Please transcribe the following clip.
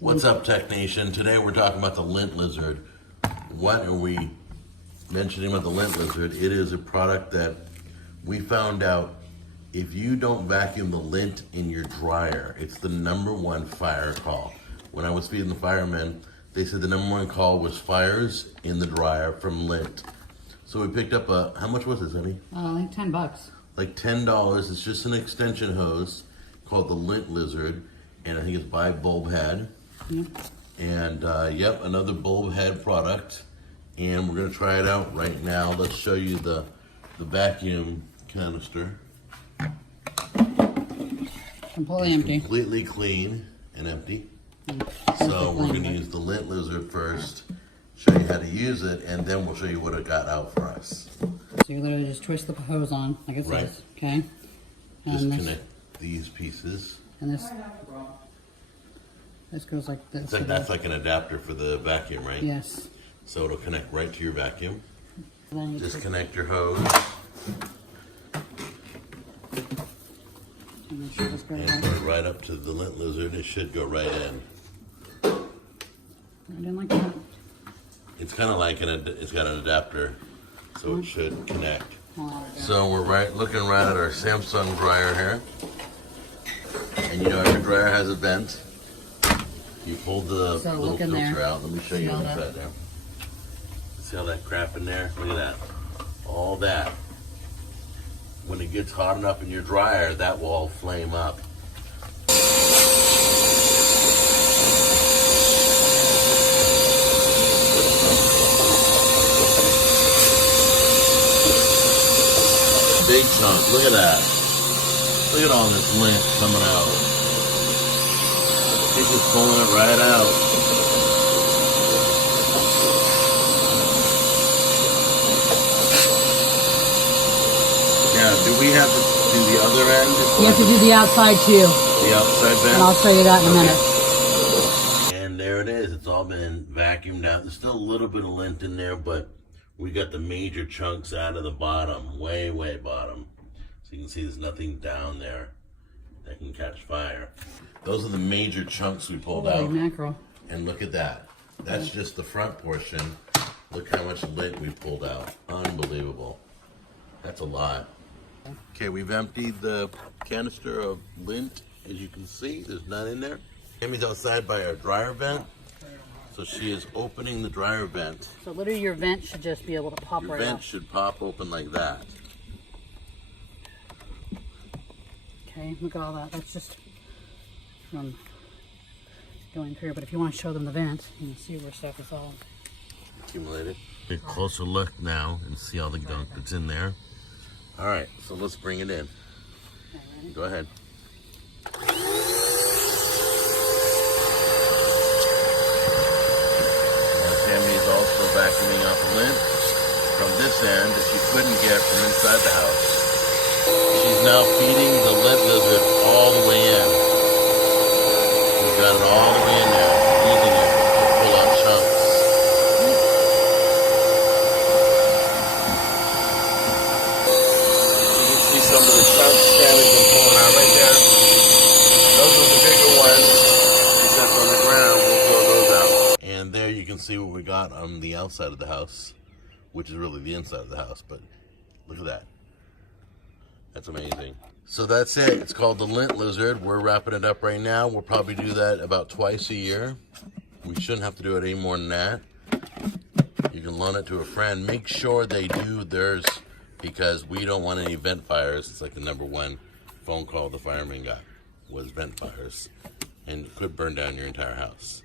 What's up, Tech Nation? Today we're talking about the Lint Lizard. What are we mentioning about the Lint Lizard? It is a product that we found out if you don't vacuum the lint in your dryer, it's the #1 fire call. When I was feeding the firemen, they said the #1 call was fires in the dryer from lint. So we picked up how much was this, honey? Like $10. Like $10. It's just an extension hose called the Lint Lizard, and I think it's by Bulbhead. Yep. And yep, another Bulbhead product, and we're gonna try it out right now. Let's show you the vacuum canister. Completely empty. Completely clean and empty. So we're gonna use the Lint Lizard first, show you how to use it, and then we'll show you what it got out for us. So you literally just twist the hose on, like it Right. says, okay? Just And connect these pieces. And this goes like this. That's like an adapter for the vacuum, right? Yes. So it'll connect right to your vacuum. Then you Disconnect your hose and make sure this goes and right. put it right up to the Lint Lizard. It should go right in. I didn't like that. It's kind of like it's got an adapter, so it should connect. Oh, So we're looking right at our Samsung dryer here, and you know every dryer has a vent. You pull the So little look in filter there. out. Let me show See you all inside that? there. See all that crap in there? Look at that. All that. When it gets hot enough in your dryer, that will all flame up. Big chunk. Look at that. Look at all this lint coming out. It's just pulling it right out. Yeah, do we have to do the other end? You have to do the outside too, The outside vent? and I'll show you that in a minute. And there it is. It's all been vacuumed out. There's still a little bit of lint in there, but we got the major chunks out of the bottom, way, way bottom. So you can see there's nothing down there that can catch fire. Those are the major chunks we pulled Holy out. mackerel. And look at that. That's just the front portion. Look how much lint we pulled out. Unbelievable. That's a lot. Okay, we've emptied the canister of lint. As you can see, there's none in there. Tammy's outside by our dryer vent. So she is opening the dryer vent. So literally your vent should just be able to pop Your right vent off. should pop open like that. Okay, look at all that. That's just from going through. But if you want to show them the vent, you can see where stuff is all. Accumulated. A closer look now and see all the gunk that's in there. All right, so let's bring it in. Go ahead. Tammy is also vacuuming out the lint from this end that she couldn't get from inside the house. She's now feeding the Lint Lizard all the way in. We've got it all the way in there, using it to pull out chunks. You can see some of the chunks Tammy's been pulling out right there. Those are the bigger ones. Except on the ground, we'll throw those out. And there you can see what we got on the outside of the house, which is really the inside of the house, but look at that. That's amazing. So that's it. It's called the Lint Lizard. We're wrapping it up right now. We'll probably do that about twice a year. We shouldn't have to do it any more than that. You can loan it to a friend. Make sure they do theirs because we don't want any vent fires. It's like the #1 phone call the fireman got was vent fires, and it could burn down your entire house.